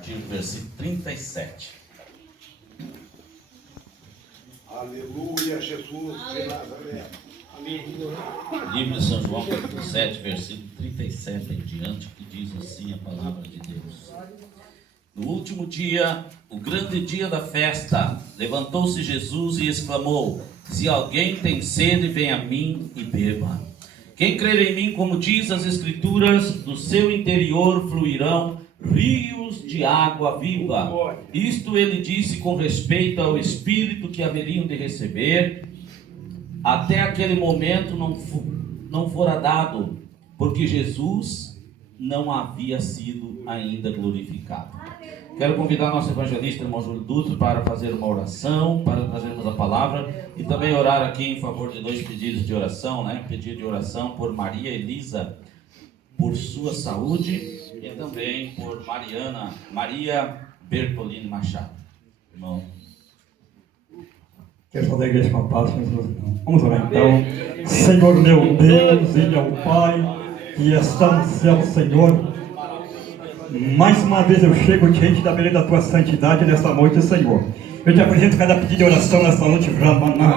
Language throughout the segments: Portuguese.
partir do versículo 37. Aleluia, Jesus de Nazaré. Amém. Livro de São João, capítulo 7, versículo 37 em diante, que diz assim a palavra de Deus. No último dia, o grande dia da festa, levantou-se Jesus e exclamou: se alguém tem sede, venha a mim e beba. Quem crer em mim, como diz as Escrituras, do seu interior fluirão rios de água viva. Isto ele disse com respeito ao Espírito que haveriam de receber. Até aquele momento não fora dado, porque Jesus não havia sido ainda glorificado. Quero convidar nosso evangelista, irmão Júlio Dutra, para fazer uma oração, para trazermos a palavra e também orar aqui em favor de dois pedidos de oração, Pedido de oração por Maria Elisa, por sua saúde, e também por Maria Bertolini Machado. Irmão. Que essa igreja com a paz, vamos orar então. Senhor meu Deus, Ele é o Pai que está no céu, Senhor. Mais uma vez eu chego diante da beleza da Tua santidade nesta noite, Senhor. Eu te apresento cada pedido de oração nesta noite, Ramana.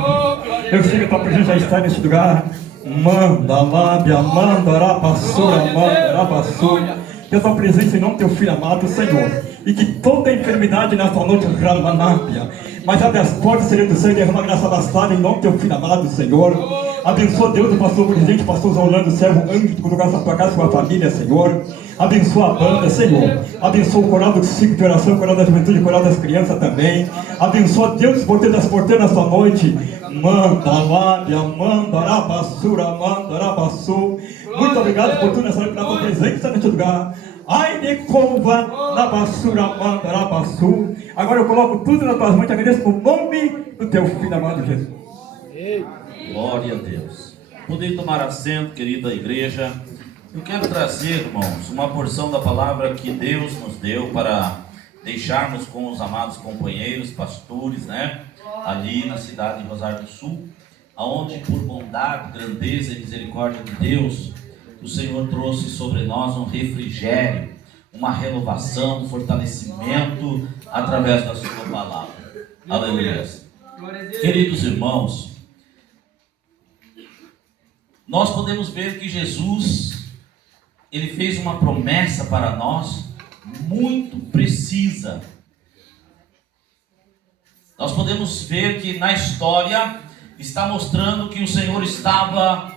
Eu sei que a Tua presença já está neste lugar. Manda, lábia, manda, arabassura, manda, arabassura. Que a Tua presença em nome do Teu Filho amado, Senhor. E que toda enfermidade nesta noite, Ramanápia, mas abre as portas, Senhor do céu, e derrama graça bastada em nome do Teu Filho amado, Senhor. Abençoa Deus, o pastor presidente, pastor Orlando, servo anjo, de colocar essa tua casa, sua família, Senhor. Abençoa a banda, Senhor. Abençoa o coral do ciclo de oração, o coral da juventude, o coral das crianças também. Abençoa Deus, os porteiros das porteiras nesta noite. Manda, lábia, manda, arabassura, manda, arabassu. Muito obrigado por tudo nessa noite, pela tua presença neste lugar. Ai de cova, na basura, manda, arabassu. Agora eu coloco tudo nas tuas mãos e agradeço no nome do Teu Filho amado Jesus. Glória a Deus. Podem tomar assento, querida igreja. Eu quero trazer, irmãos, uma porção da palavra que Deus nos deu para deixarmos com os amados companheiros, pastores, ali na cidade de Rosário do Sul, aonde por bondade, grandeza e misericórdia de Deus, o Senhor trouxe sobre nós um refrigério, uma renovação, um fortalecimento através da sua palavra. Aleluia. Queridos irmãos, nós podemos ver que Jesus, Ele fez uma promessa para nós muito precisa. Nós podemos ver que na história está mostrando que o Senhor estava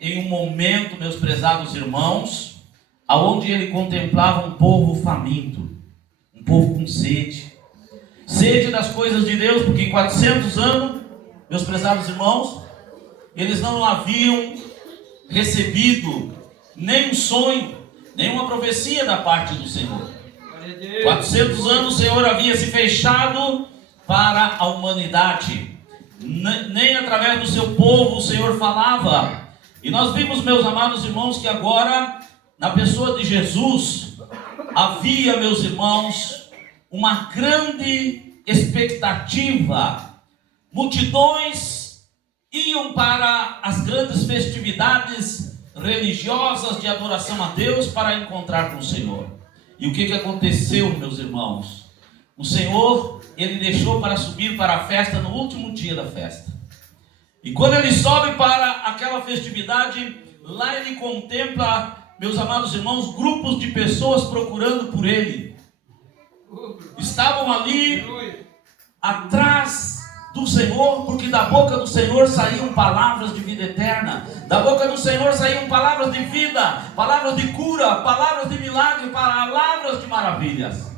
em um momento, meus prezados irmãos, aonde Ele contemplava um povo faminto, um povo com sede das coisas de Deus, porque em 400 anos, meus prezados irmãos, eles não haviam recebido nenhum sonho, nenhuma profecia da parte do Senhor. 400 anos o Senhor havia se fechado para a humanidade, nem através do seu povo o Senhor falava. E nós vimos, meus amados irmãos, que agora, na pessoa de Jesus, havia, meus irmãos, uma grande expectativa. Multidões iam para as grandes festividades religiosas de adoração a Deus para encontrar com o Senhor. E o que aconteceu, meus irmãos? O Senhor, Ele deixou para subir para a festa no último dia da festa. E quando Ele sobe para aquela festividade, lá Ele contempla, meus amados irmãos, grupos de pessoas procurando por Ele. Estavam ali atrás do Senhor, porque da boca do Senhor saíam palavras de vida eterna, da boca do Senhor saíam palavras de vida, palavras de cura, palavras de milagre, palavras de maravilhas.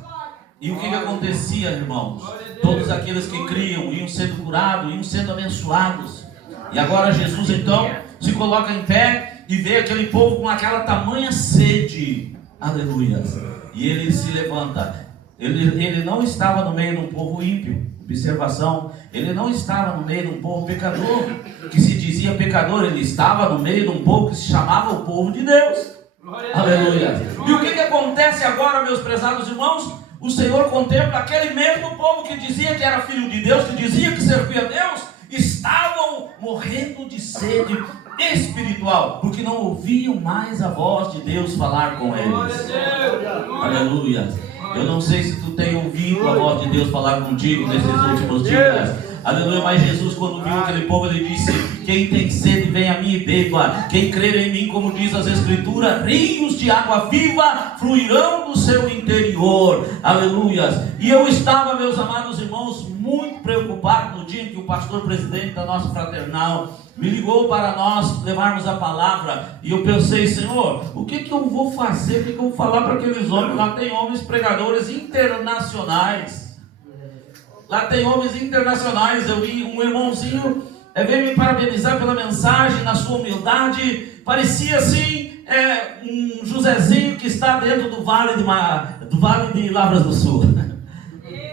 E o que acontecia, irmãos? Todos aqueles que criam iam sendo curados, iam sendo abençoados. E agora Jesus então se coloca em pé e vê aquele povo com aquela tamanha sede, aleluia, e Ele se levanta. Ele não estava no meio de um povo ímpio. Observação, Ele não estava no meio de um povo pecador, que se dizia pecador. Ele estava no meio de um povo que se chamava o povo de Deus. Aleluia. E o que acontece agora, meus prezados irmãos? O Senhor contempla aquele mesmo povo que dizia que era filho de Deus, que dizia que servia a Deus, estavam morrendo de sede espiritual, porque não ouviam mais a voz de Deus falar com eles. Aleluia. Eu não sei se tu tem ouvido a voz de Deus falar contigo nesses últimos dias. Aleluia, mas Jesus, quando viu aquele povo, ele disse: quem tem sede, vem a mim e beba. Quem crer em mim, como diz as Escrituras, rios de água viva fluirão do seu interior. Aleluia. E eu estava, meus amados irmãos, muito preocupado no dia em que o pastor presidente da nossa fraternal me ligou para nós levarmos a palavra. E eu pensei: Senhor, o que eu vou fazer? O que eu vou falar para aqueles homens? Lá tem homens pregadores internacionais. Lá tem homens internacionais. Eu vi um irmãozinho veio me parabenizar pela mensagem, na sua humildade. Parecia assim um Josézinho que está dentro do vale de Lavras do Sul.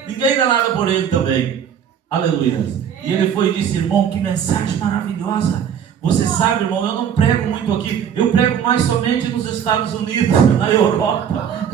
Ninguém dá nada por ele também. Aleluia. E ele foi e disse: irmão, que mensagem maravilhosa. Você sabe, irmão, eu não prego muito aqui. Eu prego mais somente nos Estados Unidos, na Europa.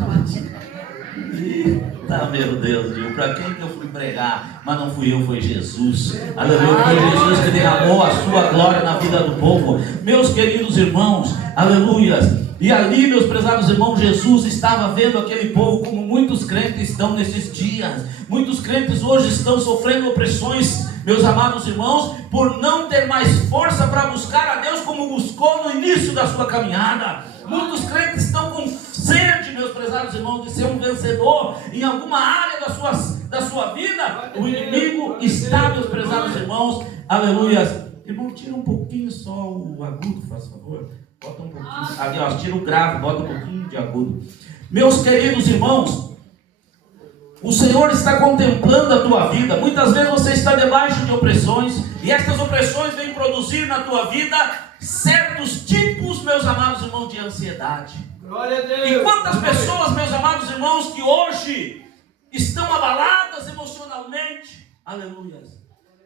Eita, meu Deus, viu? Para quem que eu fui pregar? Mas não fui eu, foi Jesus. Aleluia, foi Jesus que derramou a sua glória na vida do povo. Meus queridos irmãos, aleluia. E ali, meus prezados irmãos, Jesus estava vendo aquele povo, como muitos crentes estão nesses dias. Muitos crentes hoje estão sofrendo opressões, meus amados irmãos, por não ter mais força para buscar a Deus como buscou no início da sua caminhada. Muitos crentes estão com sede, meus prezados irmãos, de ser um vencedor em alguma área da sua vida. O inimigo está, meus prezados irmãos, aleluia. Irmão, tira um pouquinho só o agudo, faz favor. Bota um pouquinho, ali ó, tira o grave, bota um pouquinho de agudo. Meus queridos irmãos, o Senhor está contemplando a tua vida. Muitas vezes você está debaixo de opressões, e estas opressões vêm produzir na tua vida certos tipos, meus amados irmãos, de ansiedade. Glória a Deus. E quantas pessoas, meus amados irmãos, que hoje estão abaladas emocionalmente, aleluia.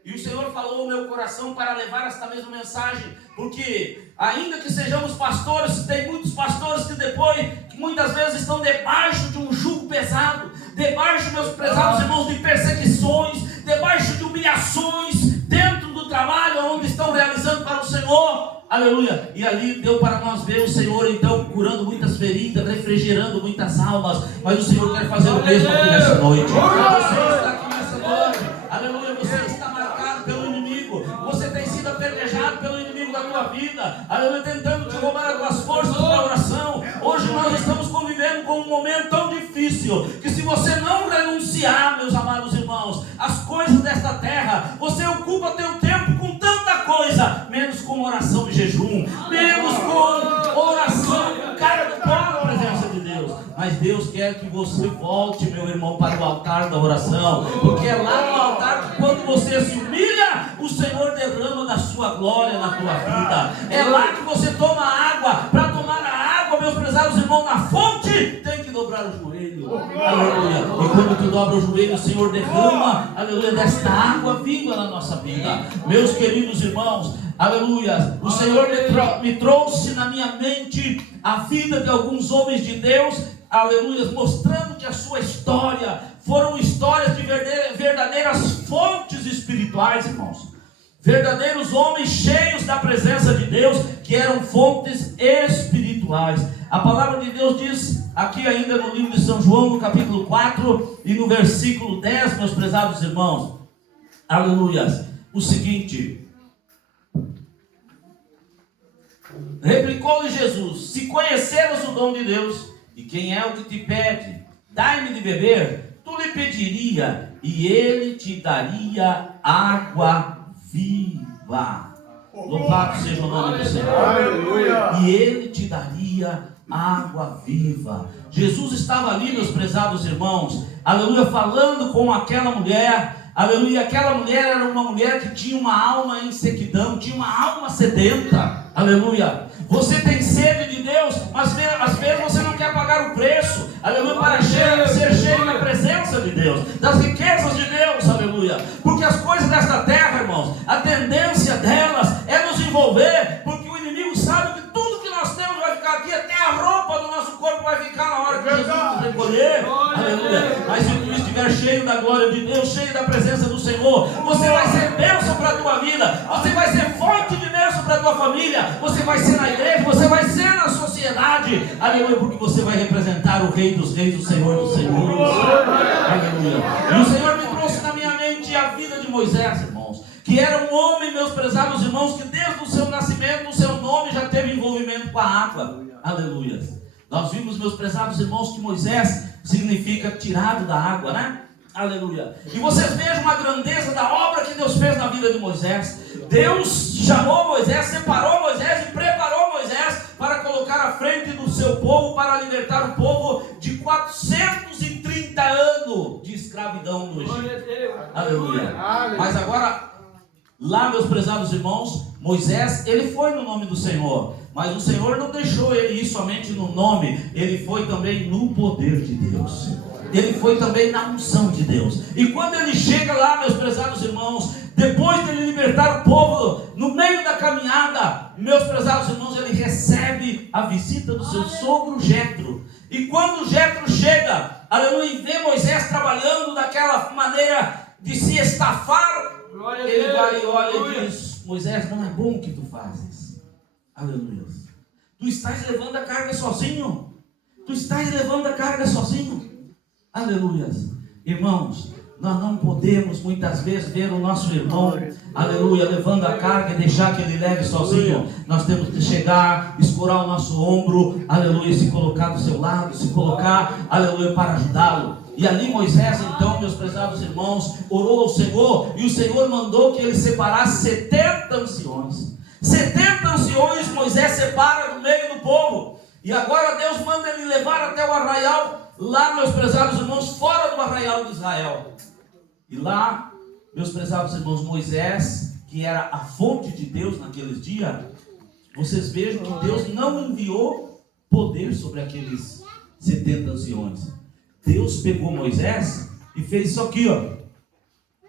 E o Senhor falou ao meu coração para levar esta mesma mensagem, porque ainda que sejamos pastores, tem muitos pastores que muitas vezes estão debaixo de um jugo pesado, debaixo, meus prezados irmãos, de perseguições, debaixo de humilhações, dentro do trabalho onde estão realizando para o Senhor, aleluia. E ali deu para nós ver o Senhor então curando muitas feridas, refrigerando muitas almas. Mas o Senhor quer fazer o mesmo aqui nessa noite. Você está aqui nessa noite, aleluia. Você está marcado pelo inimigo, você tem sido apedrejado pelo inimigo da tua vida, aleluia, tentando te roubar as tuas forças para oração. Hoje nós estamos convivendo com um momento tão difícil, que se você não renunciar, meus amados irmãos, as coisas desta terra, você ocupa teu tempo com tanta coisa, menos com oração e jejum, menos com oração, com cara do pó na presença de Deus. Mas Deus quer que você volte, meu irmão, para o altar da oração, porque é lá no altar que, quando você se humilha, o Senhor derrama da sua glória na tua vida. É lá que você toma água. Para tomar a água, meus prezados irmãos, na fonte, tem que dobrar o joelho, aleluia. E quando tu dobra o joelho, o Senhor derrama, aleluia, desta água viva na nossa vida. Meus queridos irmãos, aleluia, o Senhor me trouxe na minha mente a vida de alguns homens de Deus, aleluia, mostrando que a sua história foram histórias de verdadeiras fontes espirituais, irmãos. Verdadeiros homens cheios da presença de Deus, que eram fontes espirituais. A palavra de Deus diz aqui ainda no livro de São João, no capítulo 4 e no versículo 10, meus prezados irmãos, aleluia, o seguinte: replicou-lhe Jesus: se conheceras o dom de Deus, e quem é o que te pede, dai-me de beber, tu lhe pediria, e ele te daria água viva. Louvado seja o nome do Senhor. Aleluia. E ele te daria água viva. Jesus estava ali, meus prezados irmãos, aleluia, falando com aquela mulher, aleluia. Aquela mulher era uma mulher que tinha uma alma em sequidão, tinha uma alma sedenta, aleluia. Você tem sede de Deus, mas às vezes você não quer pagar o preço, aleluia, para ser cheio da presença de Deus, das riquezas de Deus, aleluia. Porque as coisas desta terra, irmãos, a tendência delas é nos envolver, porque o inimigo sabe que tudo que nós temos vai ficar aqui, até a roupa do nosso corpo vai ficar na hora que Jesus nos recolher, aleluia. Mas se tu estiver cheio da glória de Deus, cheio da presença do Senhor, você vai ser bênção para a tua vida, você vai ser fonte de bênção para da tua família, você vai ser na igreja, você vai ser na sociedade. Aleluia, porque você vai representar o Rei dos Reis, o Senhor dos Senhores. Aleluia. E o Senhor me trouxe na minha mente a vida de Moisés, irmãos, que era um homem, meus prezados irmãos, que desde o seu nascimento, o seu nome já teve envolvimento com a água. Aleluia. Nós vimos, meus prezados irmãos, que Moisés significa tirado da água, né? Aleluia. E vocês vejam a grandeza da obra que Deus fez na vida de Moisés. Deus chamou Moisés, separou Moisés e preparou Moisés para colocar à frente do seu povo, para libertar o povo de 430 anos de escravidão no Egito. Aleluia. Mas agora, lá, meus prezados irmãos, Moisés, ele foi no nome do Senhor, mas o Senhor não deixou ele ir somente no nome, ele foi também no poder de Deus. Ele foi também na unção de Deus. E quando ele chega lá, meus prezados irmãos, depois de ele libertar o povo, no meio da caminhada, meus prezados irmãos, ele recebe a visita do seu sogro Jetro. E quando Jetro chega, aleluia, e vê Moisés trabalhando daquela maneira de se estafar, ele vai e olha e diz: Moisés, não é bom o que tu fazes. Aleluia. Tu estás levando a carga sozinho. Tu estás levando a carga sozinho. Aleluia. Irmãos, nós não podemos muitas vezes ver o nosso irmão, aleluia, levando a carga e deixar que ele leve sozinho. Nós temos que chegar, escorar o nosso ombro, aleluia, se colocar do seu lado, se colocar, aleluia, para ajudá-lo. E ali Moisés, então, meus prezados irmãos, orou ao Senhor, e o Senhor mandou que ele separasse 70 anciões. 70 anciões Moisés separa no meio do povo. E agora Deus manda ele levar até o arraial, lá, meus prezados irmãos, fora do arraial de Israel. E lá, meus prezados irmãos, Moisés, que era a fonte de Deus naqueles dias, vocês vejam que Deus não enviou poder sobre aqueles 70 anciões. Deus pegou Moisés e fez isso aqui, ó.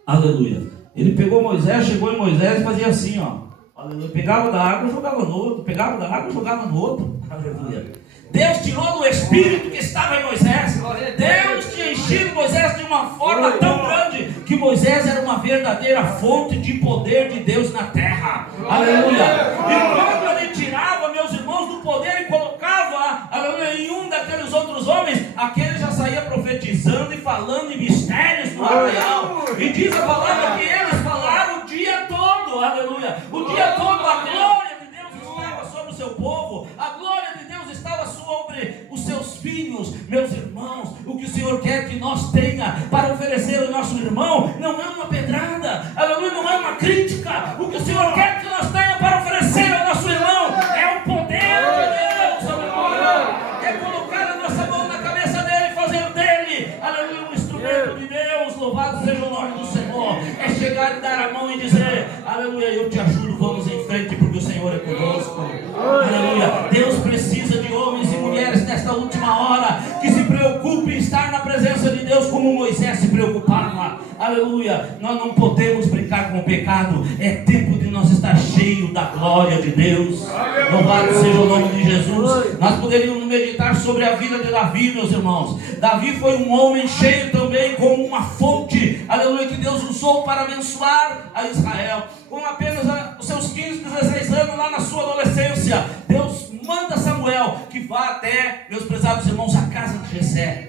Aleluia. Ele pegou Moisés, chegou em Moisés e fazia assim, ó. Aleluia. Pegava da água e jogava no outro. Pegava da água e jogava no outro. Aleluia. Deus tirou do Espírito que estava em Moisés. Deus tinha enchido Moisés de uma forma tão grande que Moisés era uma verdadeira fonte de poder de Deus na terra. Aleluia. E quando ele tirava, meus irmãos, do poder e colocava, aleluia, em um daqueles outros homens, aquele já saía profetizando e falando em mistérios no arraial. E diz a palavra que eles falaram o dia todo. Aleluia. O dia todo a glória de Deus estava sobre o seu povo. A glória de Deus estava sobre os seus filhos. Meus irmãos, o que o Senhor quer que nós tenha para oferecer ao nosso irmão não é uma pedrada, aleluia, não é uma crítica. O que o Senhor quer que nós tenha para oferecer ao nosso irmão é o poder de Deus, aleluia. É colocar a nossa mão na cabeça dele e fazer dele, aleluia, um instrumento de Deus. Louvado seja o nome do Senhor. É chegar e dar a mão e dizer: aleluia, eu te ajudo, vamos em frente, porque o Senhor é conosco. Aleluia. Deus precisa de homens e mulheres nesta última hora que se preocupem em estar na presença de Deus como Moisés se preocupava. Aleluia. Nós não podemos brincar com o pecado. É tempo de nós estar cheio da glória de Deus. Louvado seja o nome de Jesus. Nós poderíamos meditar sobre a vida de Davi, meus irmãos. Davi foi um homem cheio também como uma fonte, aleluia, que Deus usou para abençoar a Israel. Com apenas os seus 15, 16 anos, lá na sua adolescência, Deus manda Samuel que vá até, meus prezados irmãos, a casa de Jessé.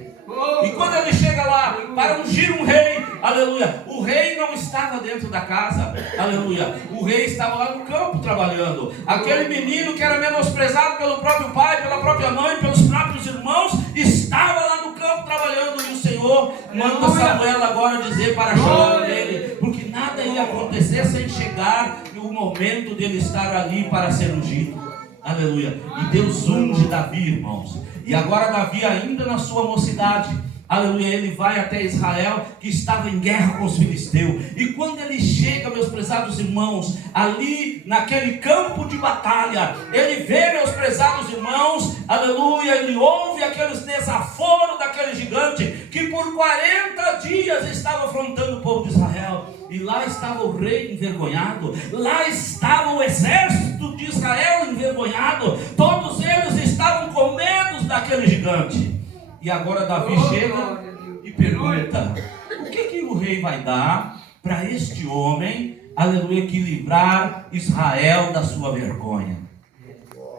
E quando ele chega lá para ungir um rei, aleluia, o rei não estava dentro da casa, aleluia, o rei estava lá no campo trabalhando. Aquele menino que era menosprezado pelo próprio pai, pela própria mãe, pelos próprios irmãos, estava lá no campo trabalhando. E o Senhor manda Samuel agora dizer para chamar ele, porque nada ia acontecer sem chegar no momento dele estar ali para ser ungido. Aleluia. E Deus unge Davi, irmãos. E agora Davi, ainda na sua mocidade, aleluia, ele vai até Israel, que estava em guerra com os filisteus. E quando ele chega, meus prezados irmãos, ali naquele campo de batalha, ele vê, meus prezados irmãos, aleluia, ele ouve aqueles desaforos daquele gigante que por 40 dias estava afrontando o povo de Israel. E lá estava o rei envergonhado, lá estava o exército de Israel envergonhado, todos eles estavam com medo daquele gigante. E agora Davi chega e pergunta: o que o rei vai dar para este homem aleluia, que livrar Israel da sua vergonha.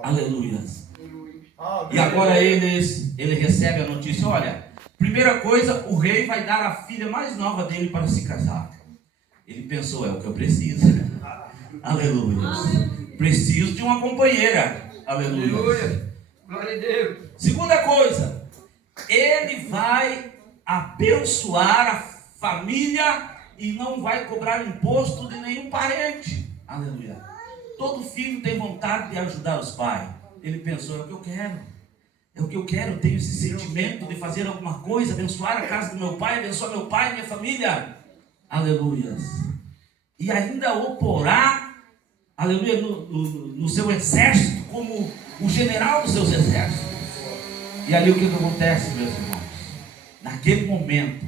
Aleluia. E agora ele recebe a notícia: olha, primeira coisa, o rei vai dar a filha mais nova dele para se casar. Ele pensou: é o que eu preciso. Aleluia. Preciso de uma companheira. Aleluia. Glória a Deus. Segunda coisa, ele vai abençoar a família e não vai cobrar imposto de nenhum parente. Aleluia. Todo filho tem vontade de ajudar os pais. Ele pensou: é o que eu quero. É o que eu quero. Eu tenho esse sentimento de fazer alguma coisa, abençoar a casa do meu pai, abençoar meu pai e minha família. Aleluia. E ainda oporá, aleluia, no seu exército, como o general dos seus exércitos. E ali o que acontece, meus irmãos? Naquele momento,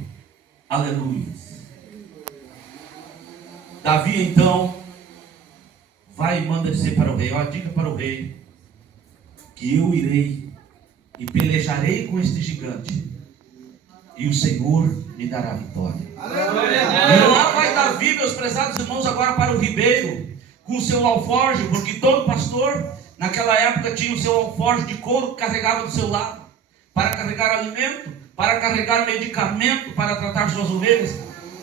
aleluia, Davi então vai e manda dizer para o rei: ó, diga para o rei que eu irei e pelejarei com este gigante, e o Senhor me dará a vitória. E lá vai Davi, meus prezados irmãos, agora para o ribeiro, com o seu alforje, porque todo pastor naquela época tinha o seu alforje de couro que carregava do seu lado, para carregar alimento, para carregar medicamento, para tratar suas ovelhas.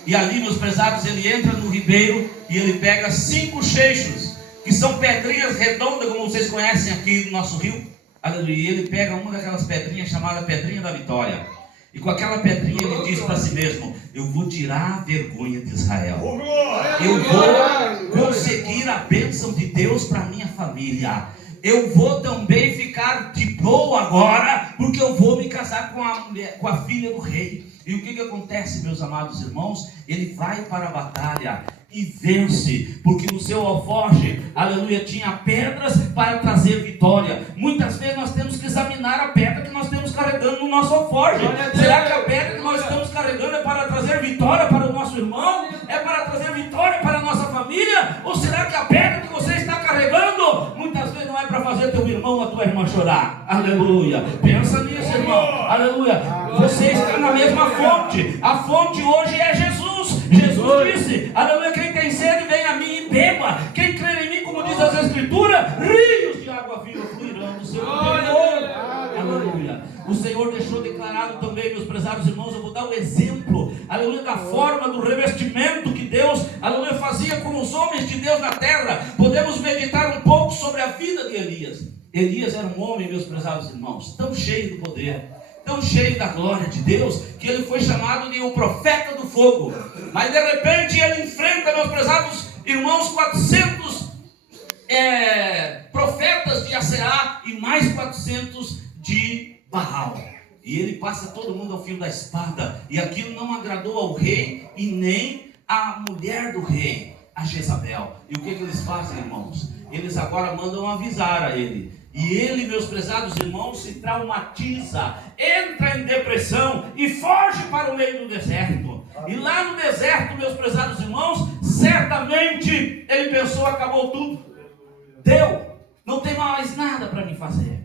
E ali, meus prezados, ele entra no ribeiro e ele pega 5 cheixos, que são pedrinhas redondas, como vocês conhecem aqui no nosso rio. Aleluia. E ele pega uma daquelas pedrinhas chamada Pedrinha da Vitória. E com aquela pedrinha ele diz para si mesmo: eu vou tirar a vergonha de Israel. Eu vou conseguir a bênção de Deus para minha família. Eu vou também ficar de boa agora, porque eu vou me casar com a filha do rei. E o que acontece, meus amados irmãos? Ele vai para a batalha e vence, porque no seu alforje, aleluia, tinha pedras para trazer vitória. Muitas vezes nós temos que examinar a pedra que nós temos carregando no nosso alforje. Será que a pedra que nós estamos carregando é para trazer vitória para o nosso irmão? É para trazer vitória para a nossa família? Ou será que a pedra que você está carregando, muitas vezes não é para fazer teu irmão ou a tua irmã chorar? Aleluia. Pensa nisso, irmão. Aleluia. Você está na mesma fonte. A fonte hoje é Jesus. Jesus disse: aleluia, quem tem sede, vem a mim e beba. Quem crê em mim, como diz as Escrituras, rios de água viva fluirão do seu interior. Aleluia. O Senhor deixou declarado também, meus prezados irmãos, eu vou dar um exemplo, aleluia, da forma do revestimento que Deus, aleluia, fazia com os homens de Deus na terra. Podemos meditar um pouco sobre a vida de Elias. Elias era um homem, meus prezados irmãos, tão cheio do poder, tão cheio da glória de Deus, que ele foi chamado de o profeta do fogo. Mas de repente ele enfrenta, meus prezados irmãos, 400 profetas de Aserá e mais 400 de Baal. E ele passa todo mundo ao fio da espada. E aquilo não agradou ao rei e nem à mulher do rei, a Jezabel. E o que eles fazem, irmãos? Eles agora mandam avisar a ele. E ele, meus prezados irmãos, se traumatiza, entra em depressão e foge para o meio do deserto. E lá no deserto, meus prezados irmãos, certamente ele pensou: acabou tudo, deu, não tem mais nada para me fazer.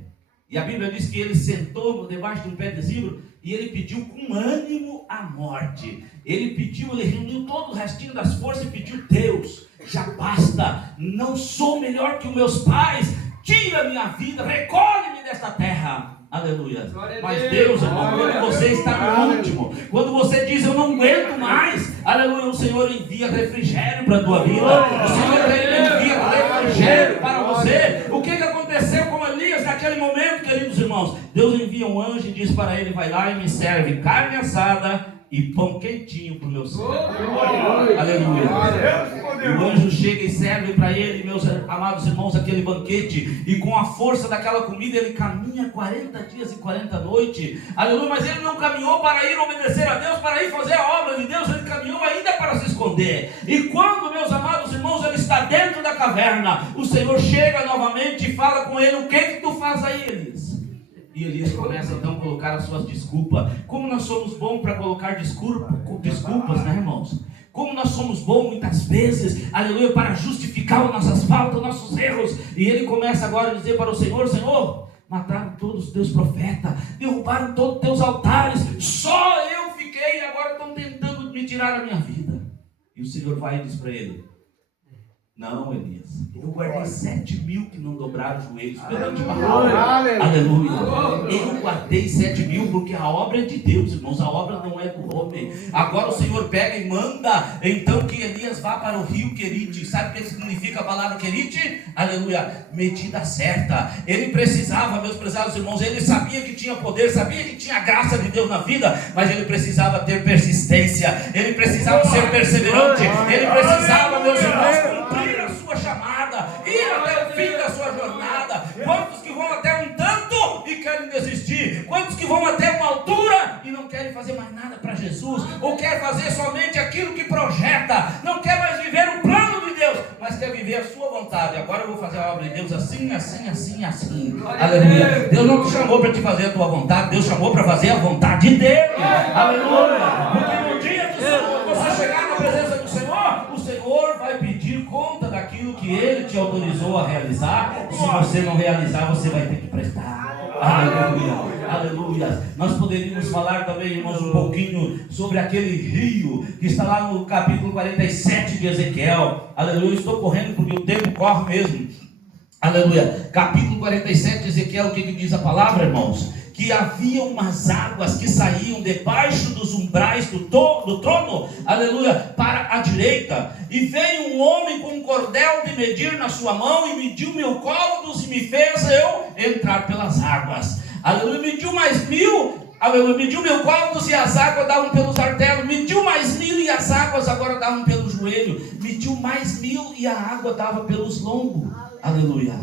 E a Bíblia diz que ele sentou debaixo de um pé de zimbro e ele pediu com ânimo a morte. Ele reuniu todo o restinho das forças e pediu: Deus, já basta, não sou melhor que os meus pais, tira minha vida, recolhe-me desta terra. Aleluia. Mas Deus, irmão, quando você está no último, quando você diz: eu não aguento mais, aleluia, o Senhor envia refrigério para a tua vida. O Senhor envia refrigério para você. O que aconteceu com Elias naquele momento, queridos irmãos? Deus envia um anjo e diz para ele: vai lá e me serve carne assada e pão quentinho para o meu servo. Aleluia. E o anjo chega e serve para ele, meus amados irmãos, aquele banquete. E com a força daquela comida ele caminha 40 dias e 40 noites. Aleluia. Mas ele não caminhou para ir obedecer a Deus, para ir fazer a obra de Deus. Ele caminhou ainda para se esconder. E quando, meus amados irmãos, ele está dentro da caverna, o Senhor chega novamente e fala com ele: o que tu faz aí, Elias? E Elias começa então a colocar as suas desculpas. Como nós somos bons para colocar desculpas, né, irmãos? Como nós somos bons muitas vezes, aleluia, para justificar as nossas faltas, os nossos erros. E ele começa agora a dizer para o Senhor: Senhor, mataram todos os teus profetas, derrubaram todos os teus altares, só eu fiquei e agora estão tentando me tirar a minha vida. E o Senhor vai e diz para ele: Não, Elias. Eu guardei 7.000 que não dobraram os joelhos perante Baal. Aleluia. Aleluia. Eu guardei 7.000 porque a obra é de Deus, irmãos. A obra não é do homem. Agora o Senhor pega e manda então que Elias vá para o rio Querite. Sabe o que significa a palavra Querite? Aleluia. Medida certa. Ele precisava, meus prezados irmãos, ele sabia que tinha poder, sabia que tinha graça de Deus na vida, mas ele precisava ter persistência. Ele precisava ser perseverante. Ele precisava, meus irmãos, cumprir a sua chamada, ir até o fim da sua jornada. Quantos que vão até um tanto e querem desistir? Quantos que vão até uma altura e não querem fazer mais nada para Jesus? Ou quer fazer somente aquilo que projeta? Não quer mais viver o plano de Deus, mas quer viver a sua vontade. Agora eu vou fazer a obra de Deus assim, assim, assim, assim. Aleluia. Deus não te chamou para te fazer a tua vontade, Deus chamou para fazer a vontade dele. Aleluia. Porque no dia que você chegar na presença do Senhor, o Senhor vai pedir conta daquilo que Ele te autorizou a realizar. Se você não realizar, você vai ter que prestar. Aleluia, aleluia. Nós poderíamos falar também, irmãos, um pouquinho sobre aquele rio que está lá no capítulo 47 de Ezequiel. Aleluia, eu estou correndo porque o tempo corre mesmo. Aleluia, capítulo 47 de Ezequiel, o que diz a palavra, irmãos? Que havia umas águas que saíam debaixo dos umbrais do trono, aleluia, para a direita. E veio um homem com um cordel de medir na sua mão e mediu meu côvados e me fez eu entrar pelas águas. Aleluia, mediu mais 1.000, aleluia, mediu meu côvados e as águas davam pelos artelos. Mediu mais 1.000 e as águas agora davam pelo joelho. Mediu mais 1.000 e a água dava pelos lombos. Aleluia.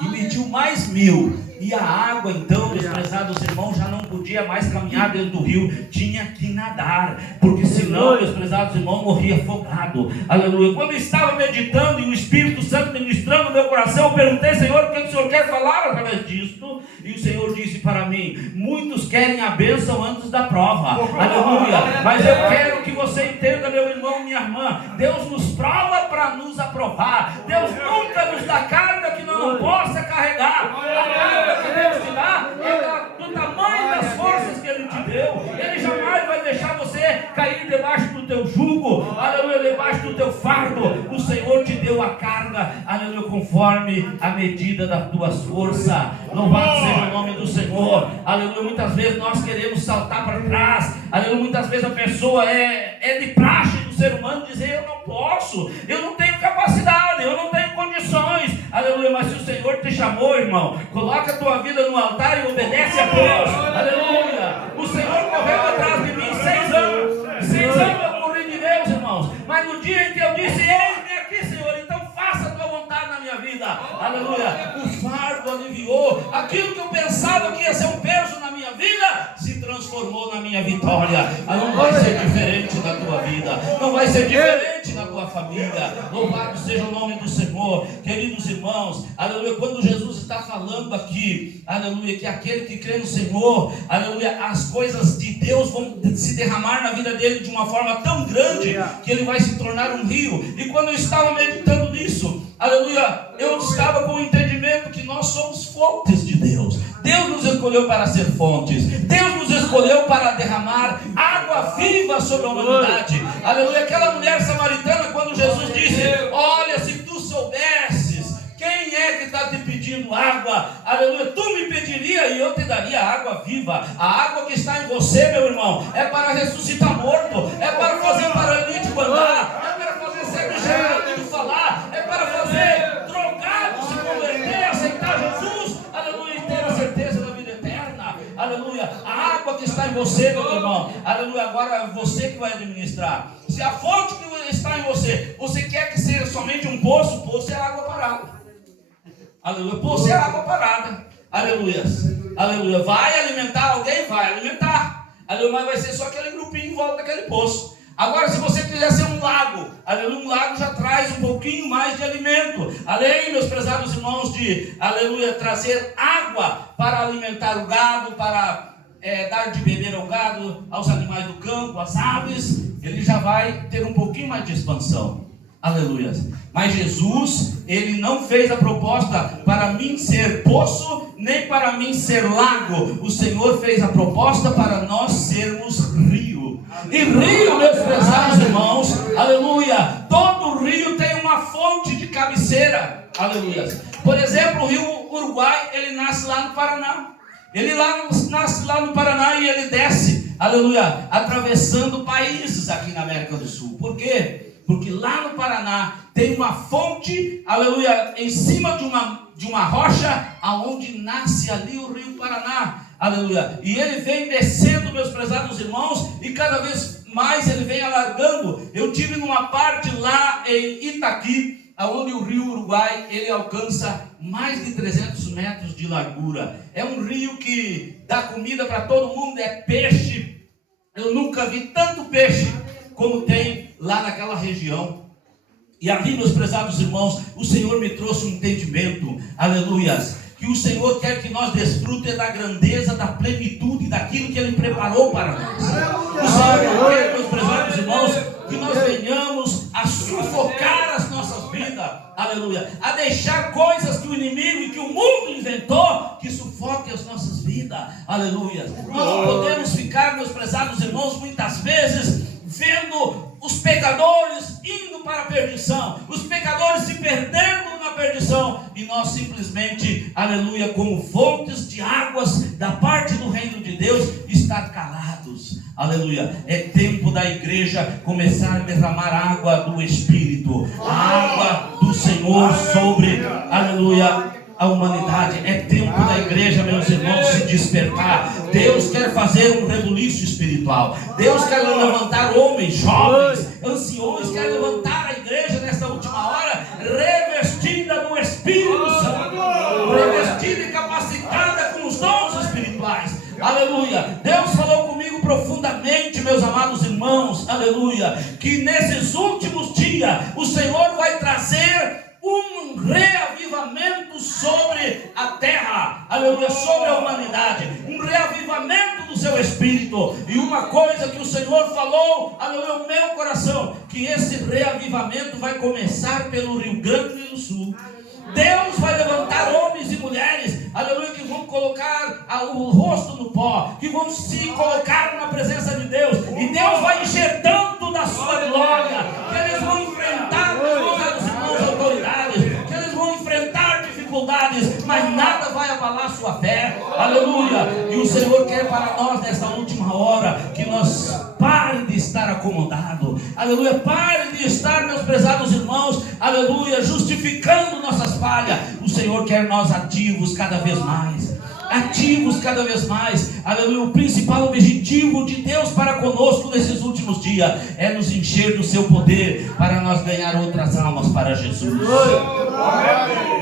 E mediu mais 1.000. E a água, então, meus prezados irmãos, já não podia mais caminhar dentro do rio, tinha que nadar, porque senão, meus prezados irmãos, morria afogado. Aleluia. Quando eu estava meditando e o Espírito Santo ministrando no meu coração, eu perguntei: Senhor, o que o Senhor quer falar através disto? E o Senhor disse para mim: muitos querem a bênção antes da prova. Aleluia. Mas eu quero que você entenda, meu irmão, minha irmã, Deus nos prova para nos aprovar. Deus nunca nos dá carga que não possa carregar. A carga que Deus te dá é do tamanho das forças que Ele te deu. Ele jamais vai deixar você cair debaixo do teu jugo, aleluia, debaixo do teu fardo. O Senhor te deu a carga, aleluia, conforme a medida das tuas forças. Louvado seja o nome do Senhor. Aleluia. Muitas vezes nós queremos saltar para trás. Aleluia. Muitas vezes a pessoa é de praxe do ser humano dizer: eu não posso, eu não tenho capacidade, eu não tenho condições. Aleluia. Mas se o Senhor te chamou, irmão, coloca a tua vida no altar e obedece a Deus. Aleluia. O Senhor correu atrás de mim 6 anos. 6 anos eu corri de Deus, irmãos. Mas no dia em que eu disse: eis-me aqui, Senhor, então faça a tua vontade na minha vida. Aleluia. O fardo aliviou. Aquilo que eu pensava que ia ser um peso na minha vida se transformou na minha vitória. Não vai ser diferente na tua vida, não vai ser diferente na tua família. Louvado seja o nome do Senhor. Queridos irmãos, aleluia, quando Jesus está falando aqui, aleluia, que aquele que crê no Senhor, aleluia, as coisas de Deus vão se derramar na vida dele de uma forma tão grande que ele vai se tornar um rio. E quando eu estava meditando nisso, aleluia, eu estava com o entendimento que nós somos fontes de Deus. Deus nos escolheu para ser fontes. Deus nos escolheu para derramar água viva sobre a humanidade. Aleluia. Aquela mulher samaritana, quando Jesus disse: olha, se tu soubesses quem é que está te pedindo água, aleluia, tu me pediria e eu te daria água viva. A água que está em você, meu irmão, é para ressuscitar morto, é para fazer paralítico andar, é para fazer cego enxergar e falar, é para fazer drogado se converter, aceitar Jesus, aleluia, e ter a certeza da vida eterna. Aleluia. A água que está em você, meu irmão, aleluia, agora é você que vai administrar. Se a fonte que está em você, você quer que seja somente um poço, poço é água parada. Aleluia, poço é água parada. Aleluia, aleluia. Vai alimentar alguém? Vai alimentar. Aleluia, mas vai ser só aquele grupinho em volta daquele poço. Agora, se você quiser ser um lago, aleluia, um lago já traz um pouquinho mais de alimento. Além, meus prezados irmãos, de, aleluia, trazer água para alimentar o gado, para dar de beber ao gado, aos animais do campo, às aves, ele já vai ter um pouquinho mais de expansão. Aleluia. Mas Jesus, ele não fez a proposta para mim ser poço, nem para mim ser lago. O Senhor fez a proposta para nós sermos rio. E rio, meus prezados irmãos, aleluia, todo rio tem uma fonte de Aleluia. Por exemplo, o rio Uruguai, ele nasce lá no Paraná. Ele nasce lá no Paraná e ele desce, aleluia, atravessando países aqui na América do Sul. Por quê? Porque lá no Paraná tem uma fonte, aleluia, em cima de uma rocha, aonde nasce ali o rio Paraná, aleluia. E ele vem descendo, meus prezados irmãos, e cada vez mais ele vem alargando. Eu tive numa parte lá em Itaqui, aonde o rio Uruguai, ele alcança mais de 300 metros de largura. É um rio que dá comida para todo mundo, é peixe. Eu nunca vi tanto peixe como tem lá naquela região. E ali, meus prezados irmãos, o Senhor me trouxe um entendimento, aleluias, que o Senhor quer que nós desfrutemos da grandeza, da plenitude, daquilo que Ele preparou para nós. O Senhor quer, meus prezados irmãos, que nós venhamos a sufocar as nossas vidas, aleluia, a deixar coisas que o inimigo e que o mundo inventou, que sufoquem as nossas vidas, aleluia. Nós não podemos ficar, meus prezados irmãos, muitas vezes vendo os pecadores indo para a perdição, os pecadores se perdendo na perdição, e nós simplesmente, aleluia, como fontes de águas da parte do reino de Deus, estar calados, aleluia. É tempo da igreja começar a derramar água do Espírito, a água do Senhor sobre, aleluia, a humanidade. É tempo da igreja, meus irmãos, se despertar. Deus quer fazer um rebuliço espiritual. Deus quer levantar homens, jovens, anciões, quer levantar a igreja nessa última hora, revestida do Espírito Santo, revestida e capacitada com os dons espirituais. Aleluia. Deus falou comigo profundamente, meus amados irmãos, aleluia, que nesses últimos dias o Senhor vai trazer um reavivamento sobre a terra, aleluia, sobre a humanidade, um reavivamento do seu espírito. E uma coisa que o Senhor falou, aleluia, no meu coração, que esse reavivamento vai começar pelo Rio Grande do Sul. Deus vai levantar homens e mulheres, aleluia, que vão colocar o rosto no pó, que vão se colocar na presença de Deus, e Deus vai encher tanto da sua glória, que eles vão enfrentar, meus irmãos, autoridades, que eles vão enfrentar dificuldades, mas nada vai abalar sua fé, aleluia. E o Senhor quer para nós nessa última hora, que nós pare de estar acomodado, aleluia, pare de estar, meus prezados irmãos, aleluia, justificando nossas falhas. O Senhor quer nós ativos cada vez mais, aleluia. O principal objetivo de Deus para conosco nesses últimos dias é nos encher do seu poder, para nós ganhar outras almas para Jesus,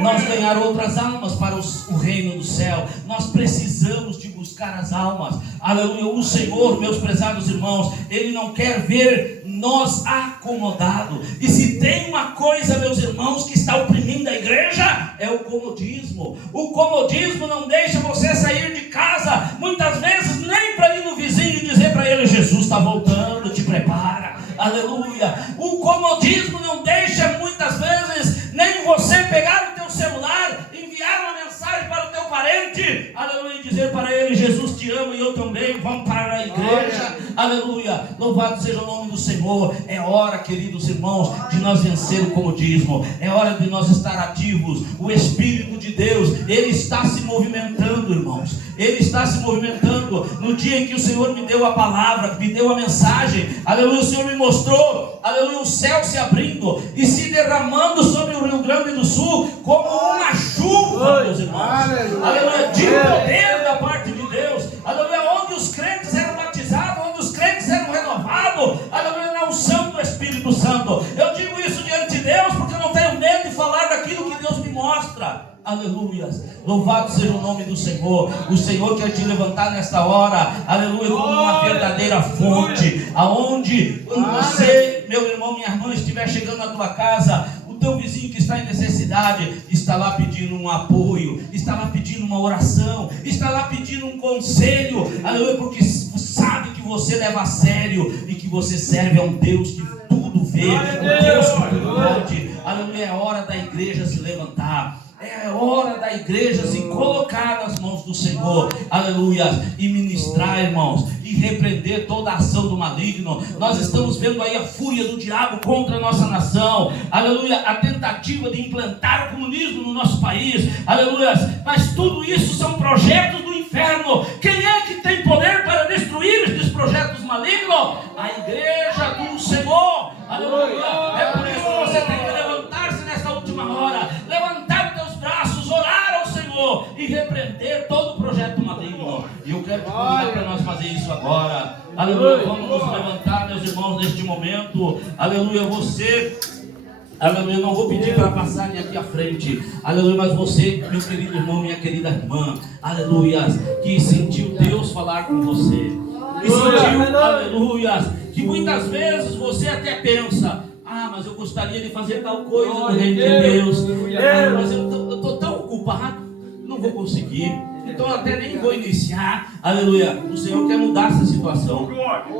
nós ganhar outras almas para o reino do céu. Nós precisamos de buscar as almas, aleluia. O Senhor, meus prezados irmãos, Ele não quer ver nós acomodados. E se tem uma coisa, meus irmãos, que está oprimindo a igreja, é o comodismo. O comodismo não deixa você sair de casa, muitas vezes nem para ir no vizinho e dizer para ele: Jesus está voltando, te prepara, aleluia. O comodismo não deixa muitas vezes nem você pegar o teu celular, enviar uma mensagem para o teu parente, aleluia, e dizer para ele: Jesus te ama e eu também, vamos para a igreja, aleluia. Louvado seja o nome do Senhor. É hora, queridos irmãos, de nós vencer o comodismo, é hora de nós estar ativos. O Espírito de Deus, Ele está se movimentando, irmãos, Ele está se movimentando. No dia em que o Senhor me deu a palavra, me deu a mensagem, aleluia, o Senhor me mostrou, aleluia, o céu se abrindo e se derramando sobre o Rio Grande do Sul como uma chuva, meus irmãos, aleluia, de poder da parte de Deus, aleluia, onde os crentes eram batizados, onde os crentes eram renovados, aleluia, na unção do Espírito Santo. Eu digo isso diante de Deus porque eu não tenho medo de falar daquilo que Deus me mostra, aleluia. Louvado seja o nome do Senhor. O Senhor quer te levantar nesta hora, aleluia, como uma verdadeira fonte, aonde você, meu irmão, minha irmã, estiver chegando na tua casa, o teu vizinho que está em necessidade está lá pedindo um apoio, está lá pedindo uma oração, está lá pedindo um conselho, aleluia, porque sabe que você leva a sério e que você serve a um Deus que tudo vê, um Deus que tudo pode, aleluia. É hora da igreja se levantar, É hora da igreja se colocar nas mãos do Senhor, aleluia, e ministrar, irmãos, e repreender toda a ação do maligno. Nós estamos vendo aí a fúria do diabo contra a nossa nação, aleluia, a tentativa de implantar o comunismo no nosso país, aleluia, mas tudo isso são projetos do inferno. Quem é que tem poder para destruir estes projetos malignos? A igreja do Senhor, aleluia. É por isso que você tem que levantar-se nessa última hora, levantar os teus braços, orar ao Senhor e repreender todo o projeto maligno. E eu quero te convidar para nós fazer isso agora, aleluia. Vamos nos levantar, meus irmãos, neste momento, aleluia. Você, aleluia, não vou pedir para passarem aqui à frente, aleluia, mas você, meu querido irmão, minha querida irmã, aleluia, que sentiu Deus falar com você, que sentiu, aleluia, que muitas vezes você até pensa: ah, mas eu gostaria de fazer tal coisa no reino de Deus, mas eu estou tão ocupado, não vou conseguir, então eu até nem vou iniciar, aleluia. O Senhor quer mudar essa situação,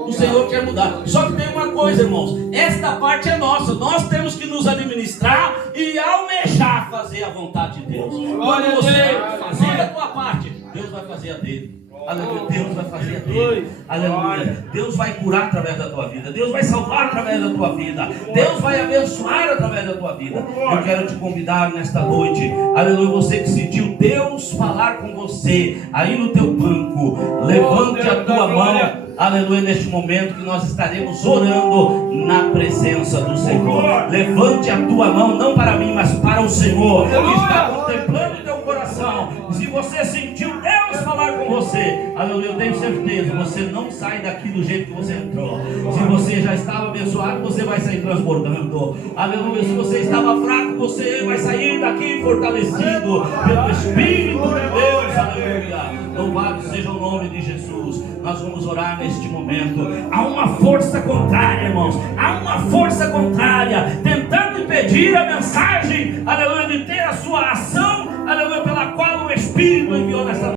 o Senhor quer mudar. Só que tem uma coisa, irmãos, esta parte é nossa, nós temos que nos administrar e almejar fazer a vontade de Deus. Quando você fazer a tua parte, Deus vai fazer a dele. Aleluia, Deus vai fazer a dele. Aleluia, Deus vai curar através da tua vida, Deus vai salvar através da tua vida, Deus vai abençoar através da tua vida. Eu quero te convidar nesta noite, aleluia, você que sentiu Deus falar com você aí no teu banco, levante a tua mão, aleluia, neste momento que nós estaremos orando na presença do Senhor. Levante a tua mão, não para mim, mas para o Senhor que está contemplando o teu coração. Se você sentiu Deus falar com você, aleluia, eu tenho certeza, você não sai daqui do jeito que você entrou. Se você já estava abençoado, você vai sair transbordando, aleluia. Se você estava fraco, você vai sair daqui fortalecido pelo Espírito de Deus, aleluia. Louvado seja o nome de Jesus. Nós vamos orar neste momento. Há uma força contrária, irmãos, há uma força contrária tentando impedir a mensagem, aleluia, de ter a sua ação